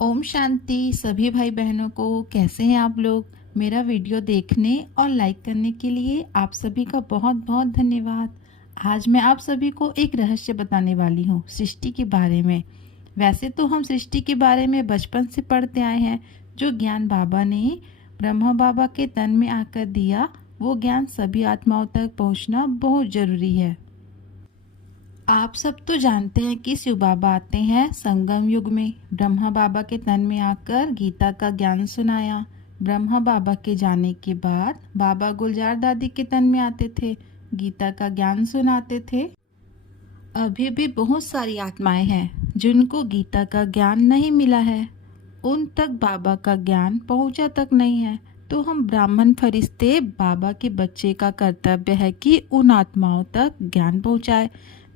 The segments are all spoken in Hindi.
ओम शांति सभी भाई बहनों को। कैसे हैं आप लोग? मेरा वीडियो देखने और लाइक करने के लिए आप सभी का बहुत बहुत धन्यवाद। आज मैं आप सभी को एक रहस्य बताने वाली हूँ सृष्टि के बारे में। वैसे तो हम सृष्टि के बारे में बचपन से पढ़ते आए हैं। जो ज्ञान बाबा ने ब्रह्मा बाबा के तन में आकर दिया, वो ज्ञान सभी आत्माओं तक पहुँचना बहुत ज़रूरी है। आप सब तो जानते हैं कि शिव बाबा आते हैं संगम युग में। ब्रह्मा बाबा के तन में आकर गीता का ज्ञान सुनाया। ब्रह्मा बाबा के जाने के बाद बाबा गुलजार दादी के तन में आते थे, गीता का ज्ञान सुनाते थे। अभी भी बहुत सारी आत्माएं हैं जिनको गीता का ज्ञान नहीं मिला है, उन तक बाबा का ज्ञान पहुंचा तक नहीं है। तो हम ब्राह्मण फरिश्ते बाबा के बच्चे का कर्तव्य है कि उन आत्माओं तक ज्ञान पहुंचाए,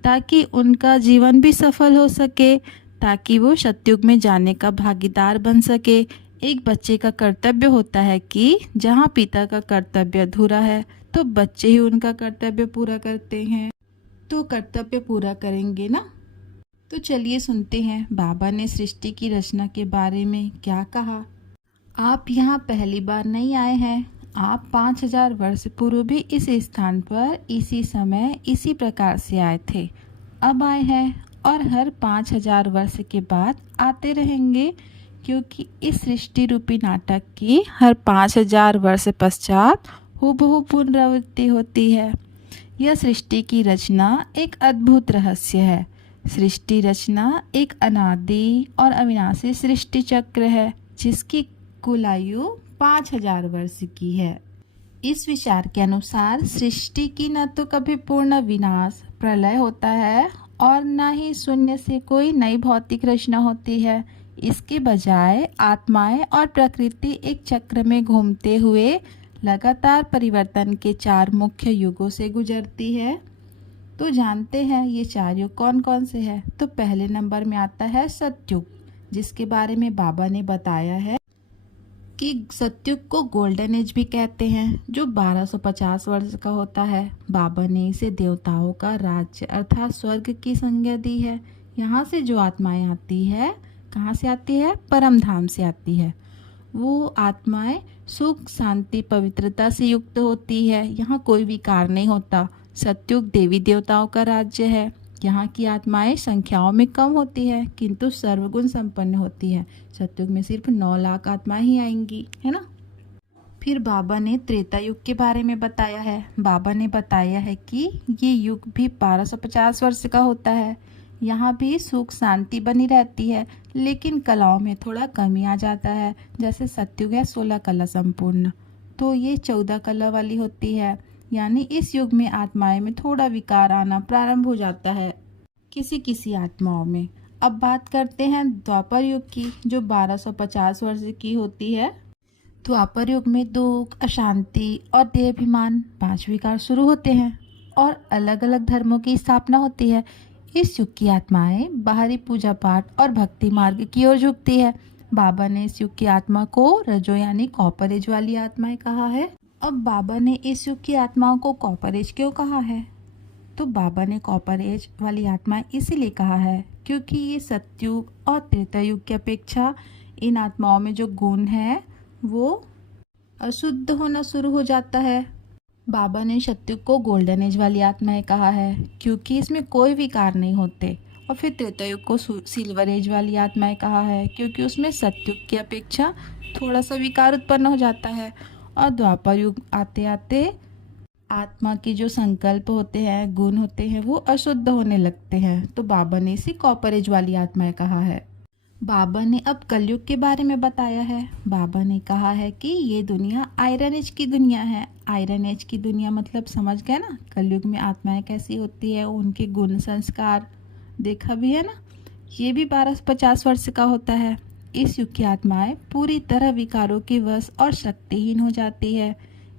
ताकि उनका जीवन भी सफल हो सके, ताकि वो सतयुग में जाने का भागीदार बन सके। एक बच्चे का कर्तव्य होता है कि जहाँ पिता का कर्तव्य अधूरा है तो बच्चे ही उनका कर्तव्य पूरा करते हैं। तो कर्तव्य पूरा करेंगे ना। तो चलिए सुनते हैं बाबा ने सृष्टि की रचना के बारे में क्या कहा। आप यहाँ पहली बार नहीं आए हैं। आप 5000 वर्ष पूर्व भी इस स्थान पर इसी समय इसी प्रकार से आए थे। अब आए हैं और हर 5000 वर्ष के बाद आते रहेंगे, क्योंकि इस सृष्टि रूपी नाटक की हर 5000 वर्ष पश्चात हूबहू पुनरावृत्ति होती है। यह सृष्टि की रचना एक अद्भुत रहस्य है। सृष्टि रचना एक अनादि और अविनाशी सृष्टि चक्र है, जिसकी कुल आयु 5000 वर्ष की है। इस विचार के अनुसार सृष्टि की न तो कभी पूर्ण विनाश प्रलय होता है और न ही शून्य से कोई नई भौतिक रचना होती है। इसके बजाय आत्माएं और प्रकृति एक चक्र में घूमते हुए लगातार परिवर्तन के 4 मुख्य युगों से गुजरती है। तो जानते हैं ये 4 युग कौन कौन से हैं? तो पहले नंबर में आता है सतयुग, जिसके बारे में बाबा ने बताया है कि सतयुग को गोल्डन एज भी कहते हैं, जो 1250 वर्ष का होता है। बाबा ने इसे देवताओं का राज्य अर्थात स्वर्ग की संज्ञा दी है। यहाँ से जो आत्माएं आती है, कहाँ से आती है? परम धाम से आती है। वो आत्माएं सुख शांति पवित्रता से युक्त होती है। यहाँ कोई विकार नहीं होता। सतयुग देवी देवताओं का राज्य है। यहाँ की आत्माएं संख्याओं में कम होती है, किंतु सर्वगुण संपन्न होती है। सतयुग में सिर्फ 9 लाख आत्माएं ही आएंगी, है ना। फिर बाबा ने त्रेता युग के बारे में बताया है। बाबा ने बताया है कि ये युग भी 1250 वर्ष का होता है। यहाँ भी सुख शांति बनी रहती है, लेकिन कलाओं में थोड़ा कमी आ जाता है। जैसे सतयुग है 16 कला संपूर्ण, तो ये 14 कला वाली होती है। यानी इस युग में आत्माएं में थोड़ा विकार आना प्रारंभ हो जाता है किसी किसी आत्माओं में। अब बात करते हैं द्वापर युग की, जो 1250 वर्ष की होती है। द्वापर युग में दुख, अशांति और देहाभिमान 5 विकार शुरू होते हैं और अलग अलग धर्मों की स्थापना होती है। इस युग की आत्माएं बाहरी पूजा पाठ और भक्ति मार्ग की ओर झुकती है। बाबा ने इस युग की आत्मा को रजो यानी कॉपर एज वाली आत्माएं कहा है। अब बाबा ने इस युग की आत्माओं को कॉपर एज क्यों कहा है? तो बाबा ने कॉपर एज वाली आत्माएं इसीलिए कहा है क्योंकि ये सतयुग और त्रेता युग की अपेक्षा इन आत्माओं में जो गुण है वो अशुद्ध होना शुरू हो जाता है। बाबा ने सतयुग को गोल्डन एज वाली आत्माएं कहा है क्योंकि इसमें कोई विकार नहीं होते। और फिर त्रेता युग को सिल्वर एज वाली आत्माएं कहा है क्योंकि उसमें सतयुग की अपेक्षा थोड़ा सा विकार उत्पन्न हो जाता है। और द्वापर युग आते आते आत्मा के जो संकल्प होते हैं, गुण होते हैं, वो अशुद्ध होने लगते हैं। तो बाबा ने इसी कॉपर एज वाली आत्माएं कहा है। बाबा ने अब कलयुग के बारे में बताया है। बाबा ने कहा है कि ये दुनिया आयरन एज की दुनिया है। आयरन एज की दुनिया मतलब समझ गए ना। कलयुग में आत्माएं कैसी होती है, उनके गुण संस्कार देखा भी है ना। ये भी 1250 वर्ष का होता है। इस युग की आत्माएं पूरी तरह विकारों के वश और शक्तिहीन हो जाती है।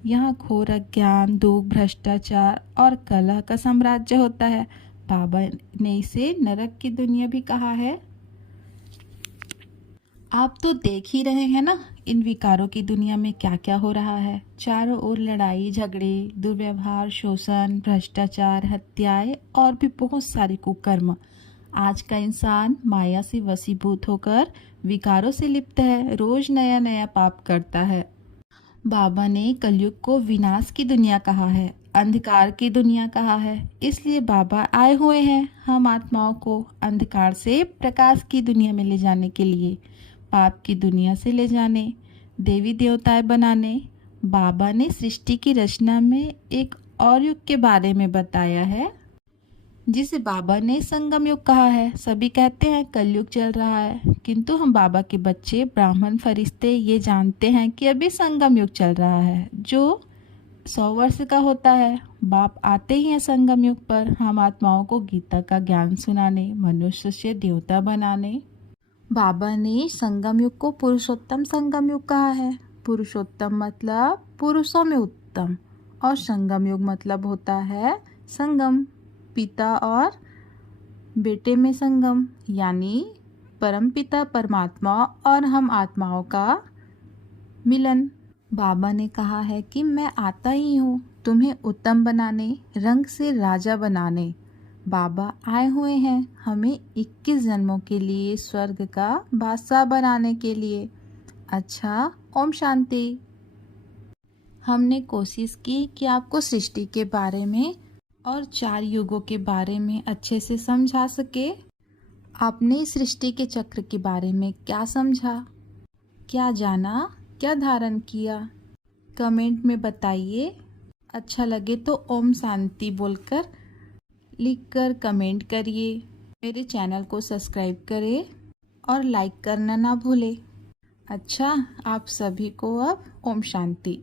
यहाँ घोर अज्ञान, दुख, भ्रष्टाचार और कलह का साम्राज्य होता है। बाबा ने इसे नरक की दुनिया भी कहा है। आप तो देख ही रहे हैं ना इन विकारों की दुनिया में क्या क्या हो रहा है। चारों ओर लड़ाई झगड़े, दुर्व्यवहार, शोषण, भ्रष्टाचार, हत्याएं और भी बहुत सारे कुकर्म। आज का इंसान माया से वशीभूत होकर विकारों से लिप्त है, रोज नया नया पाप करता है। बाबा ने कलयुग को विनाश की दुनिया कहा है, अंधकार की दुनिया कहा है। इसलिए बाबा आए हुए हैं हम आत्माओं को अंधकार से प्रकाश की दुनिया में ले जाने के लिए, पाप की दुनिया से ले जाने, देवी देवताएं बनाने। बाबा ने सृष्टि की रचना में एक और युग के बारे में बताया है जिसे बाबा ने संगम युग कहा है। सभी कहते हैं कलयुग चल रहा है, किंतु हम बाबा के बच्चे ब्राह्मण फरिश्ते ये जानते हैं कि अभी संगम युग चल रहा है जो 100 वर्ष का होता है। बाप आते ही हैं संगम युग पर हम आत्माओं को गीता का ज्ञान सुनाने, मनुष्य से देवता बनाने। बाबा ने संगम युग को पुरुषोत्तम संगम युग कहा है। पुरुषोत्तम मतलब पुरुषों में उत्तम, और संगम युग मतलब होता है संगम, पिता और बेटे में संगम, यानी परमपिता परमात्मा और हम आत्माओं का मिलन। बाबा ने कहा है कि मैं आता ही हूँ तुम्हें उत्तम बनाने, रंग से राजा बनाने। बाबा आए हुए हैं हमें 21 जन्मों के लिए स्वर्ग का बादशाह बनाने के लिए। अच्छा, ओम शांति। हमने कोशिश की कि आपको सृष्टि के बारे में और 4 युगों के बारे में अच्छे से समझा सके। आपने सृष्टि के चक्र के बारे में क्या समझा, क्या जाना, क्या धारण किया? कमेंट में बताइए। अच्छा लगे तो ओम शांति बोलकर लिखकर कमेंट करिए। मेरे चैनल को सब्सक्राइब करें और लाइक करना ना भूलें। अच्छा, आप सभी को अब ओम शांति।